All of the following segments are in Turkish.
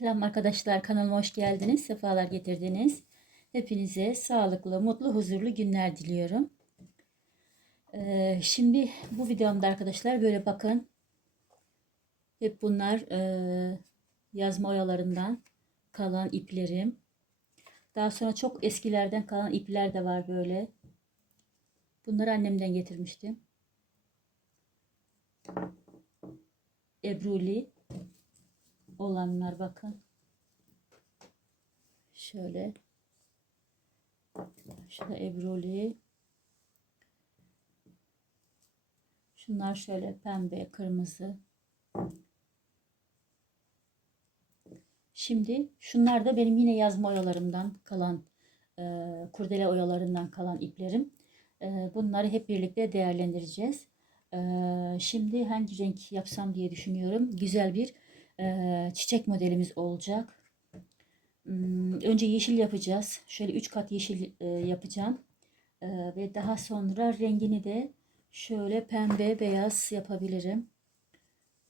Selam arkadaşlar kanalıma hoş geldiniz. Sefalar getirdiniz. Hepinize sağlıklı, mutlu, huzurlu günler diliyorum. Ee, şimdi bu videomda arkadaşlar böyle bakın. Hep bunlar e, yazma oyalarından kalan iplerim. Daha sonra çok eskilerden kalan ipler de var böyle. Bunları annemden getirmiştim. Ebruli olanlar bakın. Şöyle. Şurada ebruli. Şunlar şöyle pembe, kırmızı. Şimdi şunlar da benim yine yazma oyalarımdan kalan e, kurdele oyalarından kalan iplerim. E, bunları hep birlikte değerlendireceğiz. E, şimdi hangi renk yapsam diye düşünüyorum. Güzel bir çiçek modelimiz olacak. Hmm, Önce yeşil yapacağız. Şöyle 3 kat yeşil yapacağım. Ve daha sonra rengini de şöyle pembe beyaz yapabilirim.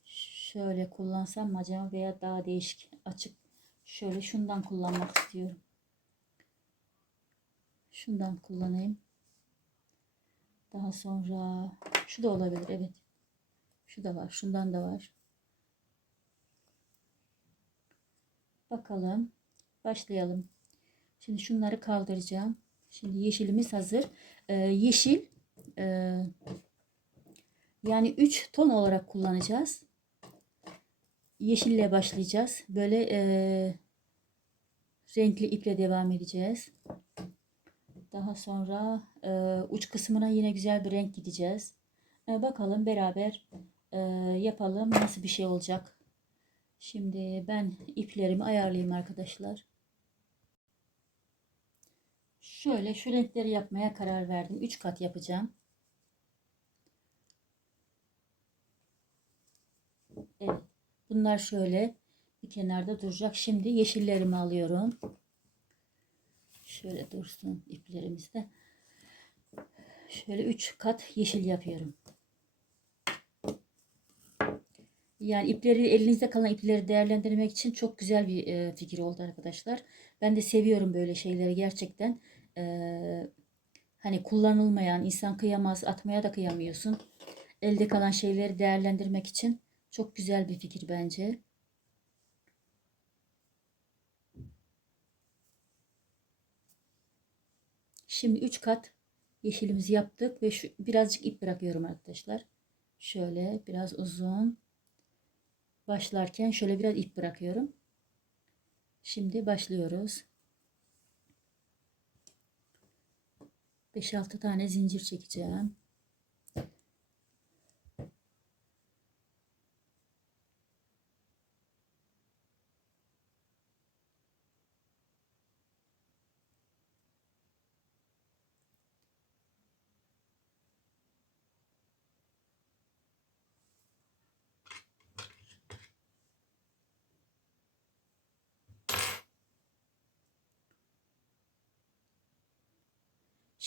Şöyle kullansam mı acaba veya daha değişik açık. Şöyle şundan kullanmak istiyorum. Şundan kullanayım. Daha sonra şu da olabilir evet. Şu da var. Şundan da var. Bakalım. Başlayalım. Şimdi şunları kaldıracağım. Şimdi yeşilimiz hazır. Ee, yeşil e, yani 3 ton olarak kullanacağız. Yeşille başlayacağız. Böyle e, renkli iple devam edeceğiz. Daha sonra e, uç kısmına yine güzel bir renk gideceğiz. E, bakalım beraber e, yapalım nasıl bir şey olacak. Şimdi ben iplerimi ayarlayayım arkadaşlar. Şöyle şu renkleri yapmaya karar verdim. 3 kat yapacağım. Evet. Bunlar şöyle bir kenarda duracak. Şimdi yeşillerimi alıyorum. Şöyle dursun iplerimiz de. Şöyle 3 kat yeşil yapıyorum. Yani ipleri elinizde kalan ipleri değerlendirmek için çok güzel bir e, fikir oldu arkadaşlar. Ben de seviyorum böyle şeyleri gerçekten. E, hani kullanılmayan insan kıyamaz atmaya da kıyamıyorsun. Elde kalan şeyleri değerlendirmek için çok güzel bir fikir bence. Şimdi 3 kat yeşilimizi yaptık ve şu birazcık ip bırakıyorum arkadaşlar. Şöyle biraz uzun başlarken şöyle biraz ip bırakıyorum. Şimdi başlıyoruz. 5-6 tane zincir çekeceğim.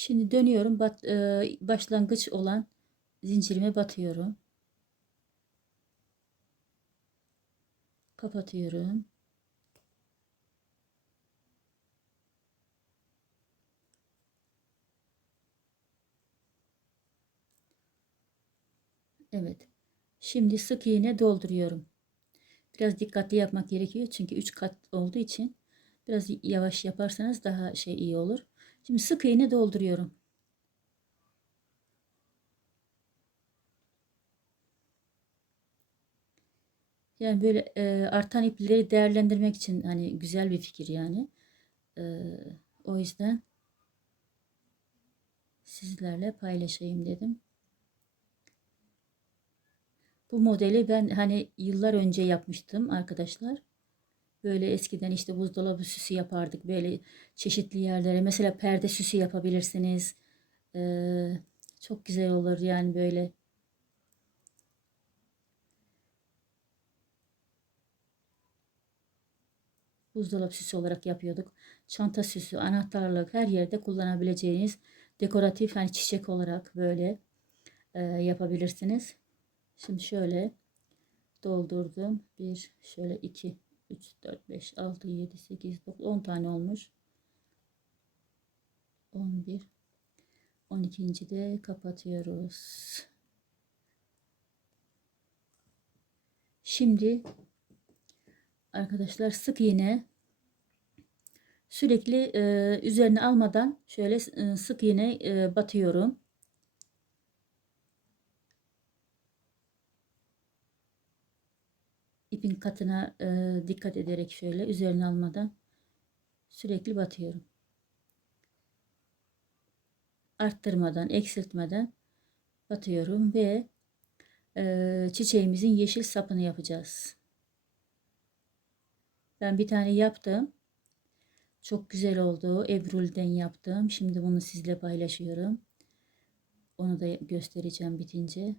Şimdi dönüyorum. Bat, e, başlangıç olan zincirime batıyorum. Kapatıyorum. Evet. Şimdi sık iğne dolduruyorum. Biraz dikkatli yapmak gerekiyor. Çünkü 3 kat olduğu için biraz yavaş yaparsanız daha şey iyi olur. Şimdi sık iğne dolduruyorum. Yani böyle e, artan ipleri değerlendirmek için hani güzel bir fikir yani. E, o yüzden sizlerle paylaşayım dedim. Bu modeli ben hani yıllar önce yapmıştım arkadaşlar. Böyle eskiden işte buzdolabı süsü yapardık. Böyle çeşitli yerlere. Mesela perde süsü yapabilirsiniz. Ee, çok güzel olur yani böyle. Buzdolabı süsü olarak yapıyorduk. Çanta süsü, anahtarlık her yerde kullanabileceğiniz dekoratif hani çiçek olarak böyle e, yapabilirsiniz. Şimdi şöyle doldurdum. Bir, şöyle iki, 3, 4, 5, 6, 7, 8, 9, 10 tane olmuş. 11. 12. de kapatıyoruz. Şimdi arkadaşlar sık iğne sürekli e, üzerine almadan şöyle e, sık iğne e, batıyorum. İpin katına e, dikkat ederek şöyle üzerine almadan sürekli batıyorum. Arttırmadan, eksiltmeden batıyorum ve e, çiçeğimizin yeşil sapını yapacağız. Ben bir tane yaptım. Çok güzel oldu. Ebrul'den yaptım. Şimdi bunu sizle paylaşıyorum. Onu da göstereceğim bitince.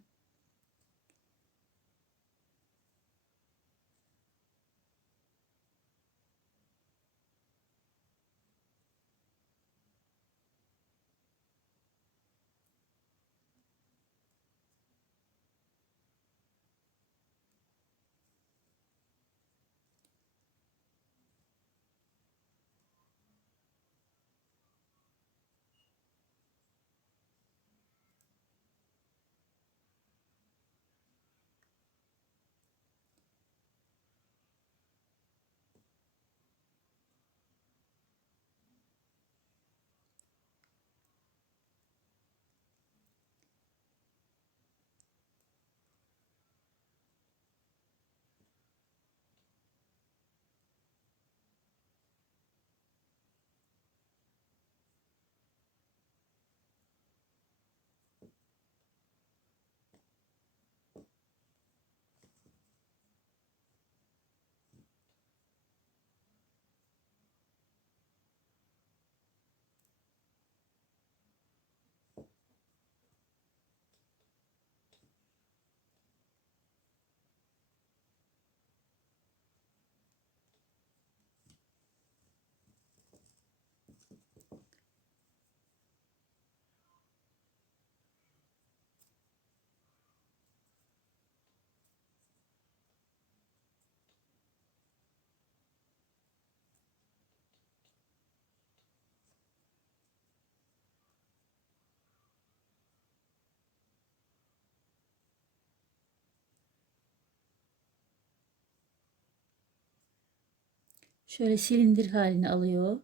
Şöyle silindir halini alıyor.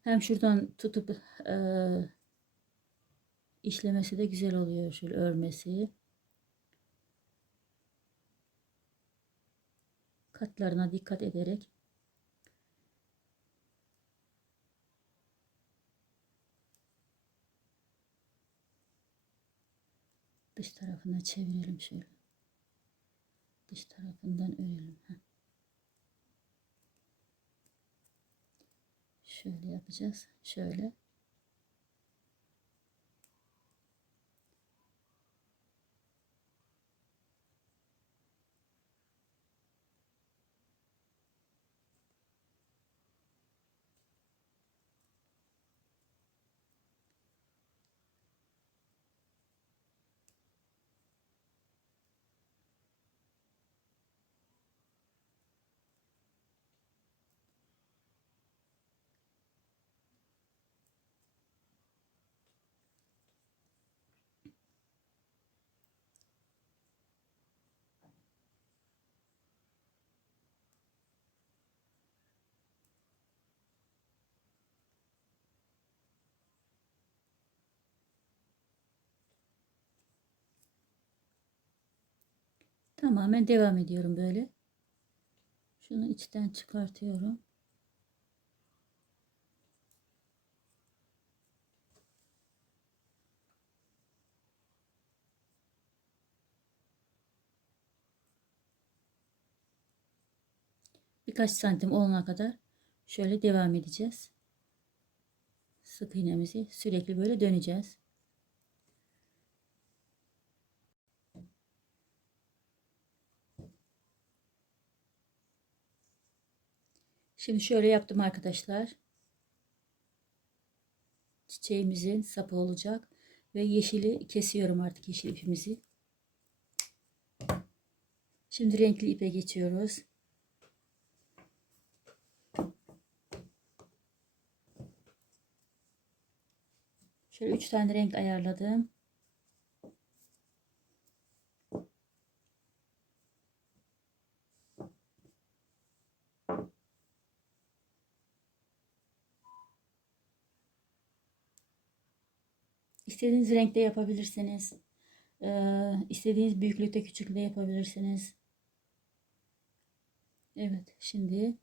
Hem şuradan tutup e, işlemesi de güzel oluyor. Şöyle örmesi. Katlarına dikkat ederek dış tarafına çevirelim şöyle. Dış tarafından örelim. Heh. Şöyle yapacağız. Şöyle. Tamamen devam ediyorum böyle. Şunu içten çıkartıyorum. Birkaç santim olana kadar şöyle devam edeceğiz. Sık iğnemizi sürekli böyle döneceğiz. Şimdi şöyle yaptım arkadaşlar. Çiçeğimizin sapı olacak. Ve yeşili kesiyorum artık yeşil ipimizi. Şimdi renkli ipe geçiyoruz. Şöyle üç tane renk ayarladım. İstediğiniz renkte yapabilirsiniz. Ee, istediğiniz büyüklükte küçüklükte yapabilirsiniz. Evet şimdi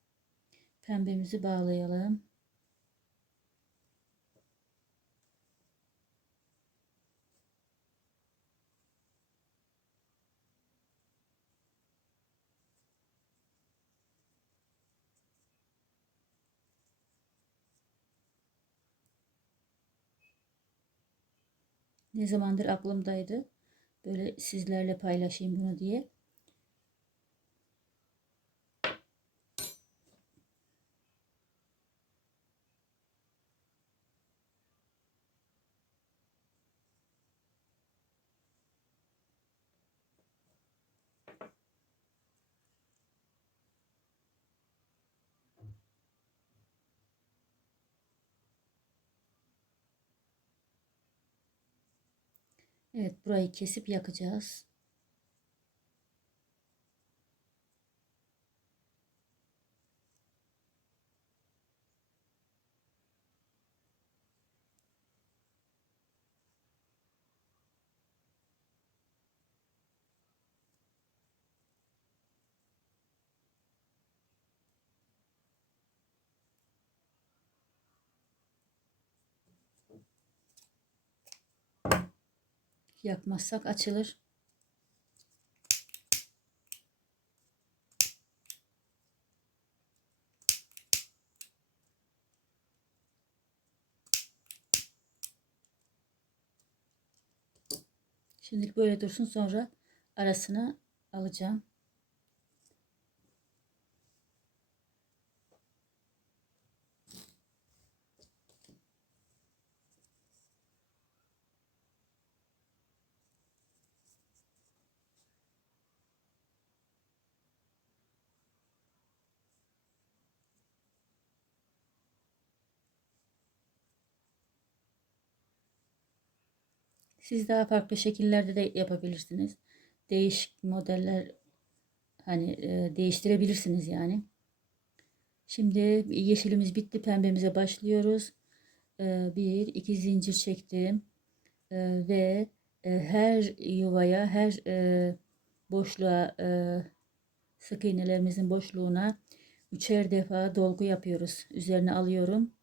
pembemizi bağlayalım. Ne zamandır aklımdaydı. Böyle sizlerle paylaşayım bunu diye. Evet burayı kesip yakacağız. Yakmazsak açılır. Şimdilik böyle dursun sonra arasına alacağım. Siz daha farklı şekillerde de yapabilirsiniz. Değişik modeller hani e, değiştirebilirsiniz yani. Şimdi yeşilimiz bitti. Pembemize başlıyoruz. E, bir, iki zincir çektim. E, ve e, her yuvaya, her e, boşluğa, e, sık iğnelerimizin boşluğuna üçer defa dolgu yapıyoruz. Üzerine alıyorum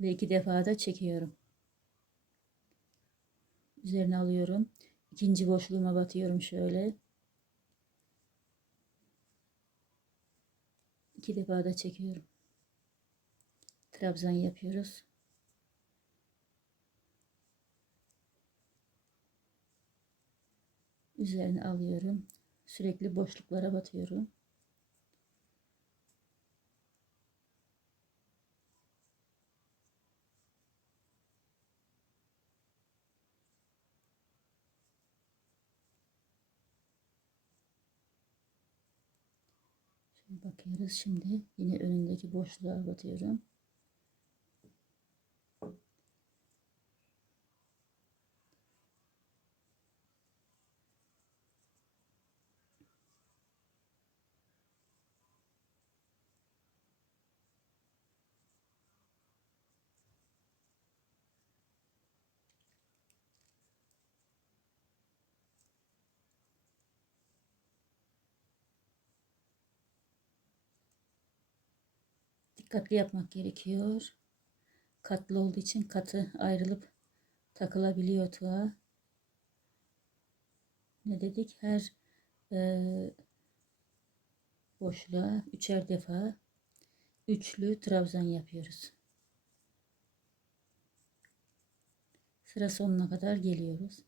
ve iki defa da çekiyorum üzerine alıyorum. İkinci boşluğuma batıyorum şöyle. İki defa da çekiyorum. Trabzan yapıyoruz. Üzerine alıyorum. Sürekli boşluklara batıyorum. Bakıyoruz şimdi. Yine önündeki boşluğa batıyorum. Dikkatli yapmak gerekiyor. Katlı olduğu için katı ayrılıp takılabiliyor tuğa. Ne dedik? Her e, boşluğa üçer defa üçlü trabzan yapıyoruz. Sıra sonuna kadar geliyoruz.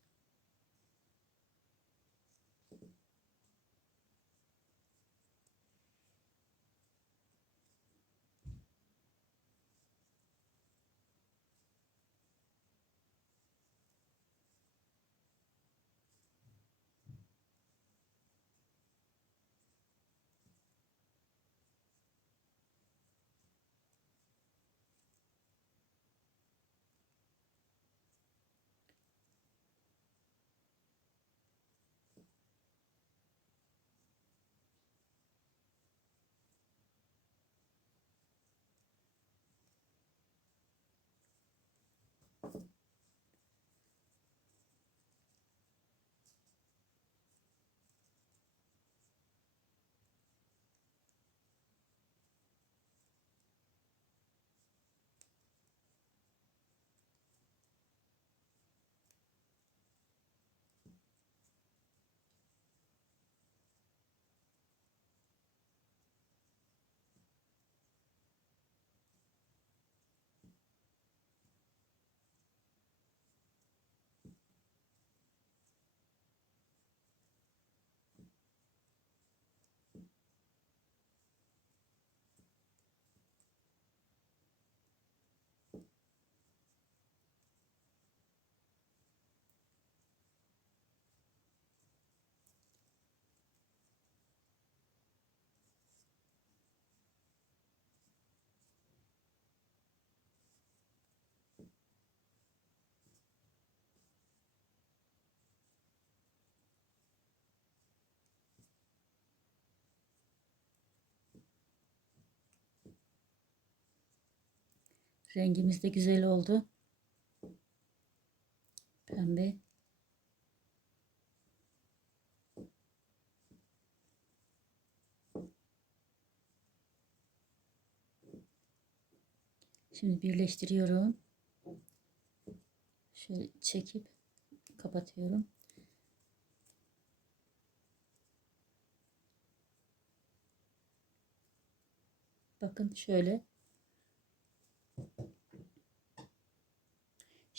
Rengimiz de güzel oldu. Pembe. Şimdi birleştiriyorum. Şöyle çekip kapatıyorum. Bakın şöyle.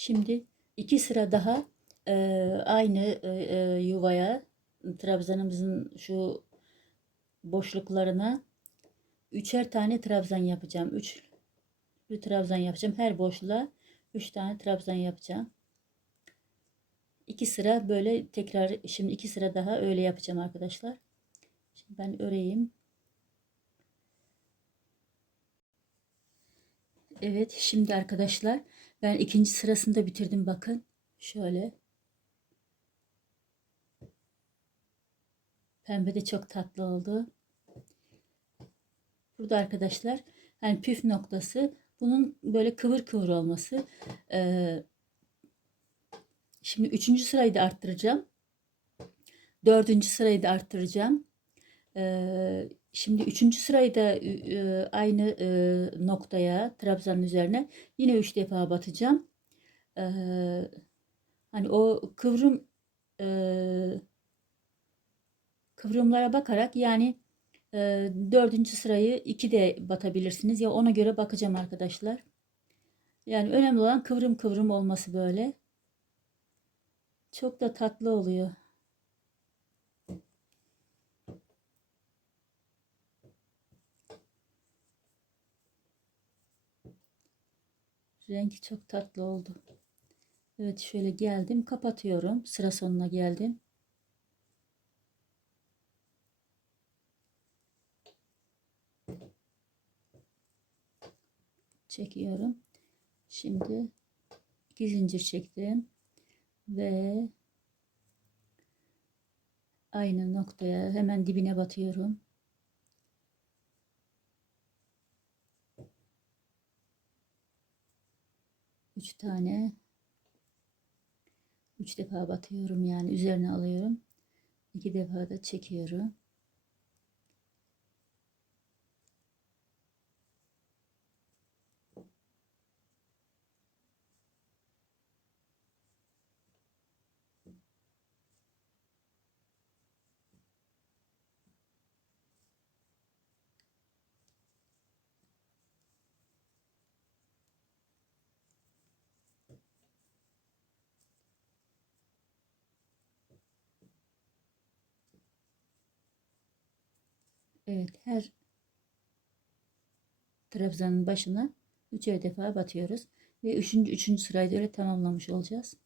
Şimdi iki sıra daha e, aynı e, e, yuvaya trabzanımızın şu boşluklarına üçer tane trabzan yapacağım. Üç bir trabzan yapacağım. Her boşluğa üç tane trabzan yapacağım. İki sıra böyle tekrar şimdi iki sıra daha öyle yapacağım arkadaşlar. Şimdi ben öreyim. Evet şimdi arkadaşlar ben ikinci sırasında bitirdim bakın. Şöyle. Pembe de çok tatlı oldu. Burada arkadaşlar hani püf noktası bunun böyle kıvır kıvır olması. Ee, şimdi üçüncü sırayı da arttıracağım. Dördüncü sırayı da arttıracağım. Ee, Şimdi üçüncü sırayı da aynı e, noktaya trabzanın üzerine yine üç defa batacağım. Hani o kıvrım kıvrımlara bakarak yani dördüncü sırayı iki de batabilirsiniz ya ona göre bakacağım arkadaşlar. Yani önemli olan kıvrım kıvrım olması böyle. Çok da tatlı oluyor. Rengi çok tatlı oldu. Evet şöyle geldim kapatıyorum. Sıra sonuna geldim. Çekiyorum. Şimdi iki zincir çektim. Ve aynı noktaya hemen dibine batıyorum. 3 tane 3 defa batıyorum yani üzerine alıyorum. 2 defa da çekiyorum. Evet her trabzanın başına üçer defa batıyoruz. Ve üçüncü, üçüncü sırayı da öyle tamamlamış olacağız.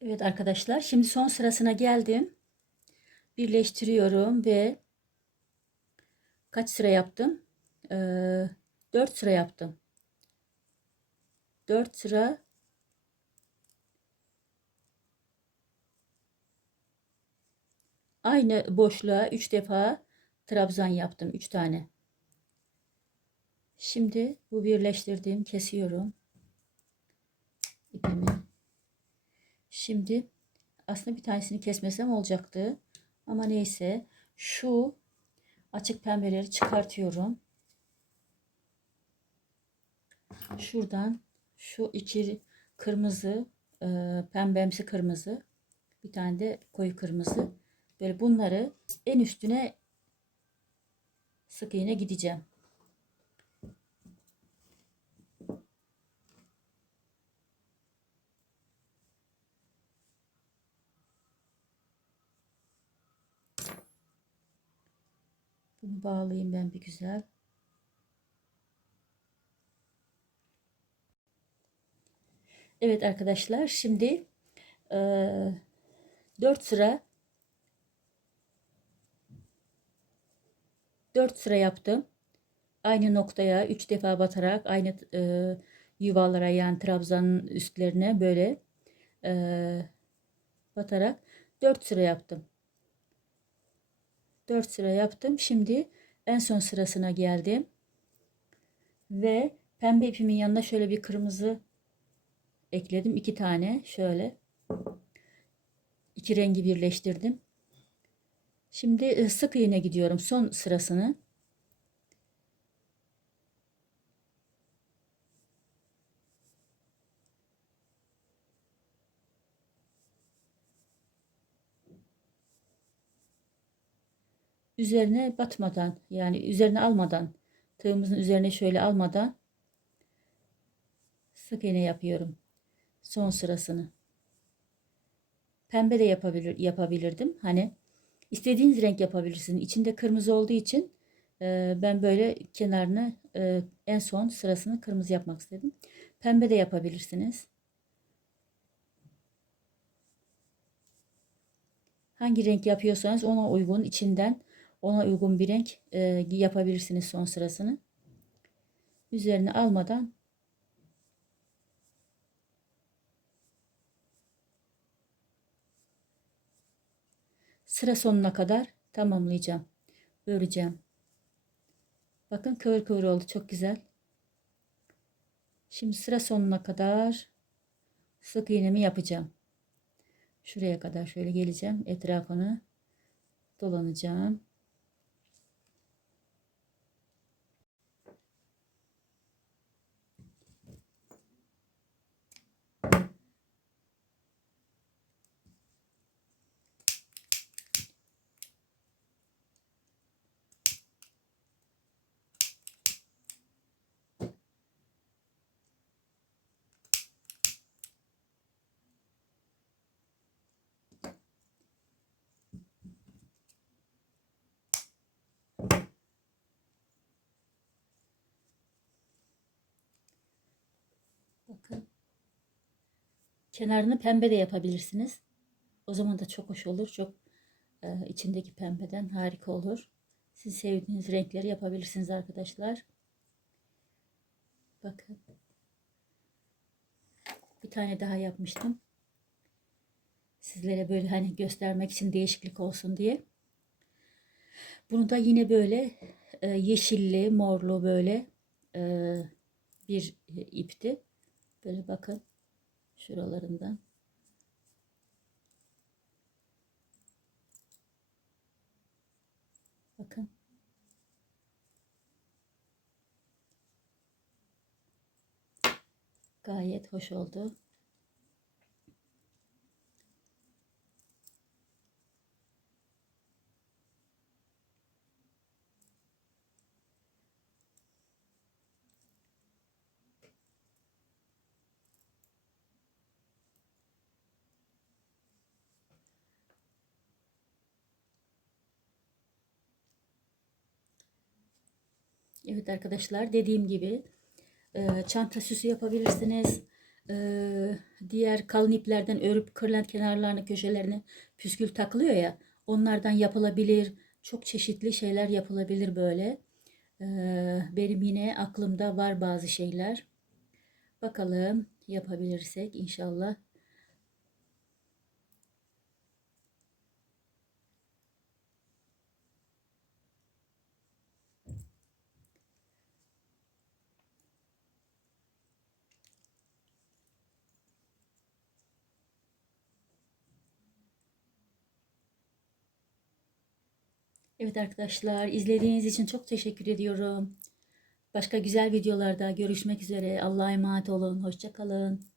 Evet arkadaşlar şimdi son sırasına geldim. Birleştiriyorum ve kaç sıra yaptım? Ee, 4 sıra yaptım. 4 sıra Aynı boşluğa 3 defa trabzan yaptım. 3 tane. Şimdi bu birleştirdiğim kesiyorum. ipimi. Şimdi aslında bir tanesini kesmesem olacaktı. Ama neyse şu açık pembeleri çıkartıyorum. Şuradan şu iki kırmızı e, pembemsi kırmızı bir tane de koyu kırmızı Böyle bunları en üstüne sık iğne gideceğim. Bunu bağlayayım ben bir güzel. Evet arkadaşlar şimdi e, 4 sıra 4 sıra yaptım. Aynı noktaya 3 defa batarak aynı e, yuvalara yani trabzanın üstlerine böyle e, batarak 4 sıra yaptım. 4 sıra yaptım. Şimdi en son sırasına geldim. Ve pembe ipimin yanına şöyle bir kırmızı ekledim. iki tane şöyle. iki rengi birleştirdim. Şimdi e, sık iğne gidiyorum son sırasını. üzerine batmadan yani üzerine almadan tığımızın üzerine şöyle almadan sık iğne yapıyorum. Son sırasını. Pembe de yapabilir yapabilirdim. Hani istediğiniz renk yapabilirsiniz. İçinde kırmızı olduğu için e, ben böyle kenarını e, en son sırasını kırmızı yapmak istedim. Pembe de yapabilirsiniz. Hangi renk yapıyorsanız ona uygun içinden ona uygun bir renk e, yapabilirsiniz son sırasını. Üzerine almadan sıra sonuna kadar tamamlayacağım. Öreceğim. Bakın kıvır kıvır oldu. Çok güzel. Şimdi sıra sonuna kadar sık iğnemi yapacağım. Şuraya kadar şöyle geleceğim. Etrafını dolanacağım. Bakın. Kenarını pembe de yapabilirsiniz. O zaman da çok hoş olur. Çok e, içindeki pembeden harika olur. Siz sevdiğiniz renkleri yapabilirsiniz arkadaşlar. Bakın. Bir tane daha yapmıştım. Sizlere böyle hani göstermek için değişiklik olsun diye. Bunu da yine böyle e, yeşilli, morlu böyle e, bir ipti. Böyle bakın şuralarından. Bakın. Gayet hoş oldu. Evet arkadaşlar dediğim gibi e, çanta süsü yapabilirsiniz. E, diğer kalın iplerden örüp kırlent kenarlarını köşelerini püskül takılıyor ya onlardan yapılabilir. Çok çeşitli şeyler yapılabilir böyle. E, benim yine aklımda var bazı şeyler. Bakalım yapabilirsek inşallah. Evet arkadaşlar izlediğiniz için çok teşekkür ediyorum. Başka güzel videolarda görüşmek üzere. Allah'a emanet olun. Hoşçakalın.